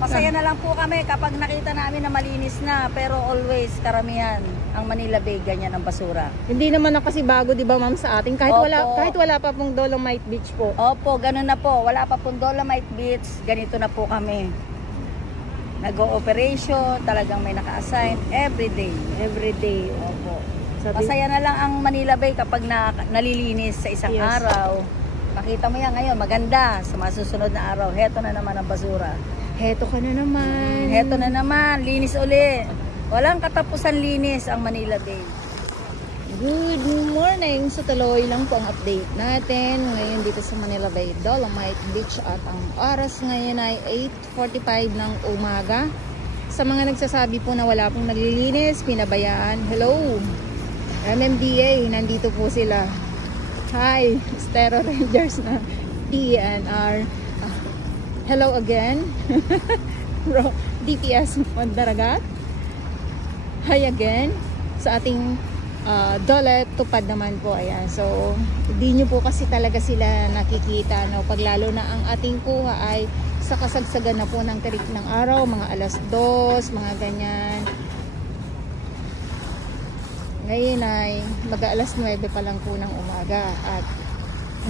Masaya na lang po kami kapag nakita namin na malinis na. Pero always, karamihan, ang Manila Bay, ganyan ang basura. Hindi naman na kasi bago, di ba ma'am, sa atin? Kahit wala pa pong Dolomite Beach po. Opo, ganun na po. Wala pa pong Dolomite Beach. Ganito na po kami. Nag-o-operation, talagang may naka-assign everyday. Everyday. Opo. Masaya na lang ang Manila Bay kapag nalilinis sa isang araw. Makita mo yan ngayon, maganda. Sa masusunod na araw, heto na naman ang basura. Heto ka na naman. Heto na naman, linis uli. Walang katapusan linis ang Manila Bay. Good morning. So tuloy lang po ang update natin ngayon dito sa Manila Bay, Dolomite Beach. At ang oras ngayon ay 8:45 ng umaga. Sa mga nagsasabi po na wala pong naglilinis, pinabayaan, hello, MMDA, nandito po sila. Hi, Stero Rangers na DNR. Hello again. Bro, DPS Mandaragat. Hi again sa ating Dole Tupad naman po. Ayan. So, hindi nyo po kasi talaga sila nakikita. No? Pag lalo na ang ating kuha ay sa kasagsagan na po ng terik ng araw, mga alas 2, mga ganyan. Ngayon ay mag-aalas 9 pa lang po ng umaga at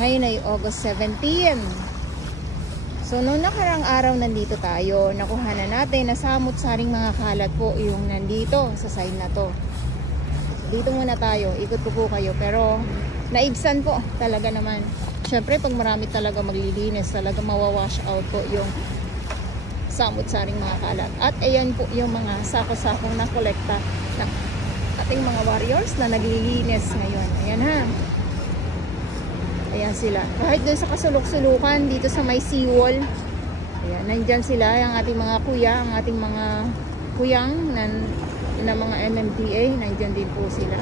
ngayon ay August 17. So noong nakarang araw nandito tayo, nakuha na natin na samot-saring mga kalat po yung nandito sa side na to. Dito muna tayo, ikot ko po kayo, pero naibsan po talaga naman. Syempre pag marami talaga maglilinis, talaga mawawash out po yung samot-saring mga kalat. At ayan po yung mga sako-sakong na kolekta ng ating mga warriors na naglilinis ngayon. Ayan ha. Ayan sila. Kahit dun sa kasulok-sulukan dito sa may seawall. Ayan, nandyan sila. Ang ating mga kuya, ang ating mga kuyang na mga MMDA, nandyan din po sila.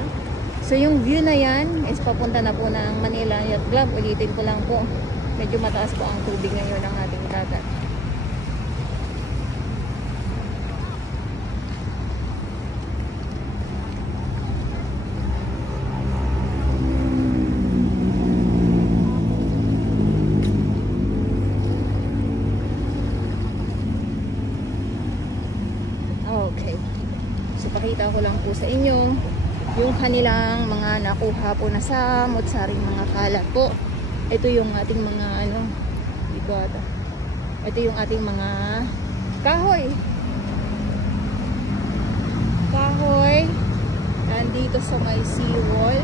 So yung view na yan is papunta na po ng Manila Yacht Club. Ulitin ko lang po. Medyo mataas po ang tubig ngayon ng ating dagat. Okay. So pakita ko lang po sa inyo yung kanilang mga nakuha po na samot-saring mga kalat po. Ito yung ating mga ito yung ating mga kahoy. Kahoy nandito sa may seawall.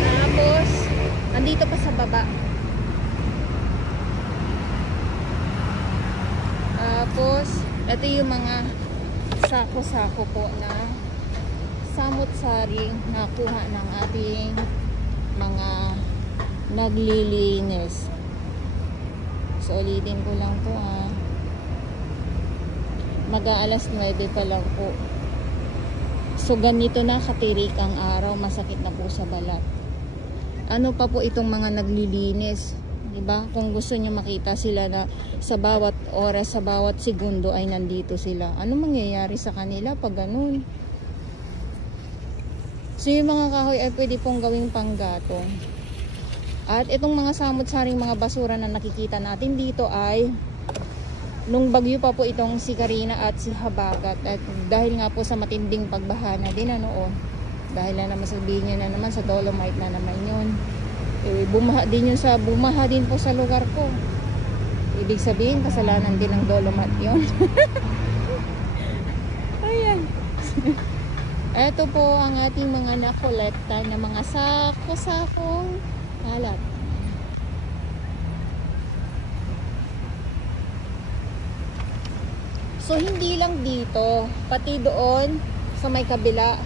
Tapos nandito pa sa baba. Tapos, ito yung mga sako-sako po na samot-saring nakuha ng ating mga naglilinis. So, ulitin ko lang po mag-aalas 9 pa lang po. So, ganito na katirik ang araw. Masakit na po sa balat. Ano pa po itong mga naglilinis? Diba? Kung gusto nyo makita sila na sa bawat oras, sa bawat segundo ay nandito sila. Ano mangyayari sa kanila pag ganun? So yung mga kahoy ay pwede pong gawing panggatong. At itong mga samot-saring mga basura na nakikita natin dito ay nung bagyo pa po itong si Karina at si Habagat. At dahil nga po sa matinding pagbaha na din dahil na naman sabihin nyo na naman sa Dolomite na naman yun. Bumaha din po sa lugar ko. Ibig sabihin kasalanan din ng Dolomite yun. Ayan. Ito po ang ating mga nakolekta na mga sako-sakong kalat. So hindi lang dito, pati doon sa may kabila,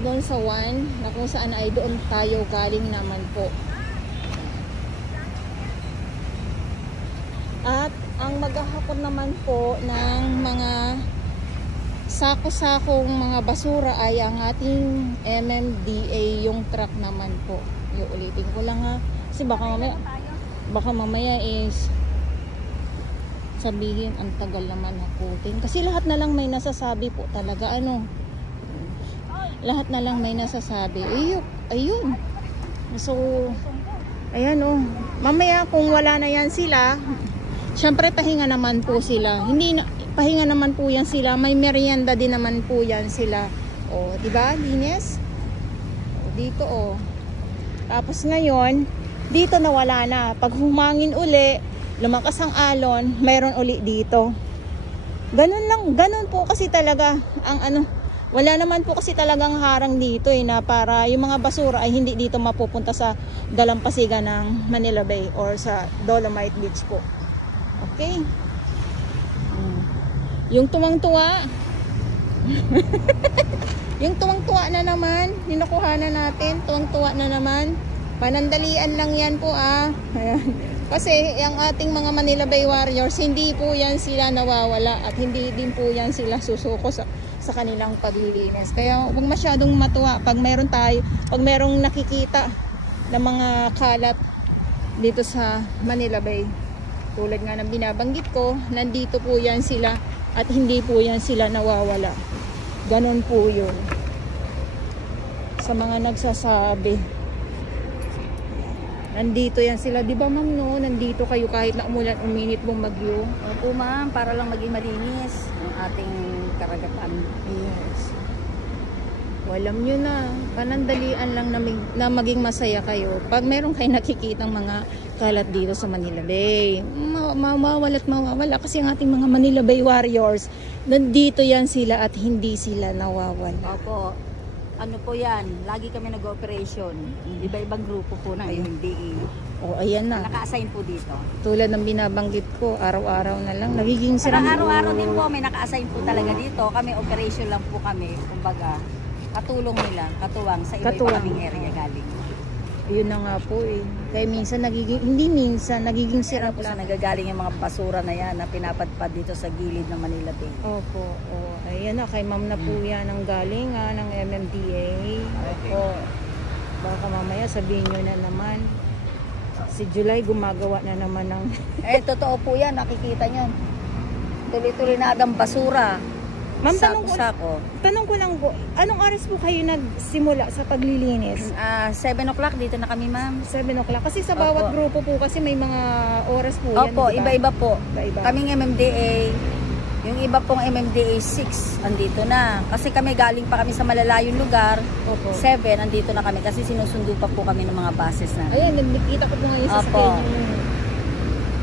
doon sa one na kung saan ay doon tayo galing naman po. At ang maghahakot naman po ng mga sako-sakong mga basura ay ang ating MMDA, yung truck naman po. Ulitin ko lang ha. Kasi baka mamaya is sabihin ang tagal naman hakutin. Kasi lahat na lang may nasasabi po talaga. Lahat na lang may nasasabi. Ayun. So, ayan Mamaya kung wala na yan sila, syempre pahinga naman po sila. Hindi na, pahinga naman po yan sila. May merienda din naman po yan sila. O, di ba? Linis. O, dito o. Tapos ngayon, dito nawala na. Pag humangin uli, lumakas ang alon, mayroon uli dito. Ganun lang, ganun po kasi talaga ang ano, wala naman po kasi talagang harang dito na para yung mga basura ay hindi dito mapupunta sa dalampasigan ng Manila Bay or sa Dolomite Beach po. Okay? Yung tuwang-tuwa yung tuwang-tuwa na naman, ninukuha na natin, tuwang-tuwa na naman. Panandalian lang yan po Ayan. Kasi ang ating mga Manila Bay Warriors, hindi po yan sila nawawala at hindi din po yan sila susuko sa kanilang paglilinis. Kaya huwag masyadong matuwa pag merong nakikita na mga kalat dito sa Manila Bay. Tulad nga ng binabanggit ko, nandito po yan sila at hindi po yan sila nawawala. Ganon po yun. Sa mga nagsasabi. Nandito yan sila, di ba ma'am no? Nandito kayo kahit na umulan, uminit mong bagyo. Opo ma'am, para lang maging malinis ang ating karagatan. Yes. Alam nyo na, panandalian lang na maging masaya kayo. Pag meron kayo nakikitang mga kalat dito sa Manila Bay, mawawala kasi ang ating mga Manila Bay Warriors, nandito yan sila at hindi sila nawawala. Opo. Ano po yan, lagi kami nag-operation. Iba-ibang grupo po ng MMDA. O ayan na, Naka-assign po dito. tulad ng binabanggit ko, araw-araw na lang, nagiging Pero sila. araw-araw din po may naka-assign po talaga dito. Kami operation lang po kami. Kumbaga, katulong nila, katuwang sa iba-iba Katuwang. kaming area galing. Yun na nga po Kaya minsan nagiging Sira sirap po sa lang. nagagaling yung mga basura na yan na pinapadpad dito sa gilid ng Manila Bay. Opo, ayan na, kay ma'am na po yan ang galing ng MMDA. Opo. Baka mamaya sabihin nyo na naman, si July gumagawa na naman ng... Totoo po yan, nakikita nyo. Tuloy-tuloy na adang basura. Ma'am, Sako-sako. tanong ko lang po, anong oras po kayo nagsimula sa paglilinis? 7 o'clock dito na kami ma'am. 7 o'clock. Kasi sa bawat Opo. grupo po kasi may mga oras po yan. Opo, di ba? iba-iba po. Iba-iba. Kaming MMDA, yung iba pong MMDA 6, andito na. Kasi kami galing pa kami sa malalayong lugar. Opo. 7, andito na kami kasi sinusundo pa po kami ng mga buses na. Ayan, nakikita ko po ngayon sa Opo. sakyan.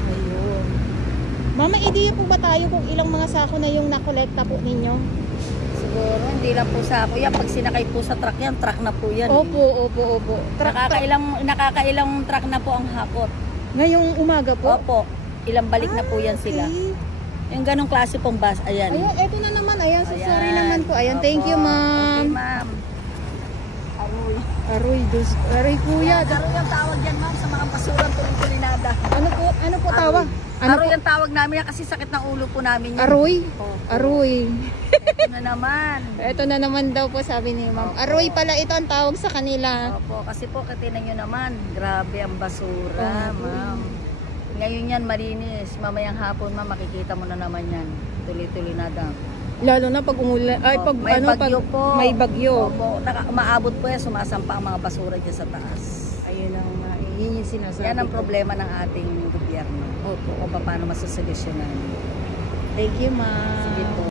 Ayun. Mama, idea po ba tayo kung ilang mga sako na yung nakolekta po ninyo? Siguro, hindi lang po sa ako yan. Pag sinakay po sa truck yan, truck na po yan. Opo. Nakakailang truck na po ang hapot. Ngayong umaga po? Opo, ilang balik na po yan sila. Okay. Yung ganong klase pong bus, ayan. Ayan, eto na naman. Ayan, so Ayan. sorry naman po. Ayan, Opo. thank you, ma'am. Okay, ma'am. Aroy. Aroy, kuya. Aroy ang tawag yan, ma'am, sa mga basurang tulinada. Ano po tawag? Ano Aroy po? ang tawag namin yan kasi sakit ng ulo po namin yun. Aroy? Opo. Aroy. Ito na naman. Ito na naman daw po sabi ni ma'am. Opo. Aroy pala ito ang tawag sa kanila. Opo, kasi po katinan nyo naman, grabe ang basura, Opo. ma'am. Ngayon yan, malinis. Mamayang hapon, ma'am, makikita mo na naman yan. Tuloy-tuloy na daw. Lalo na pag umulan, ay pag may ano bagyo pag po. may bagyo. Opo, umaabot po yan, sumasampa ang mga basura dyan sa taas. Ayun ang yun yung sinasabi. Yan ang ko. problema ng ating gobyerno. Opo. Kung paano masosolusyonan. Thank you, ma'am. Sige po.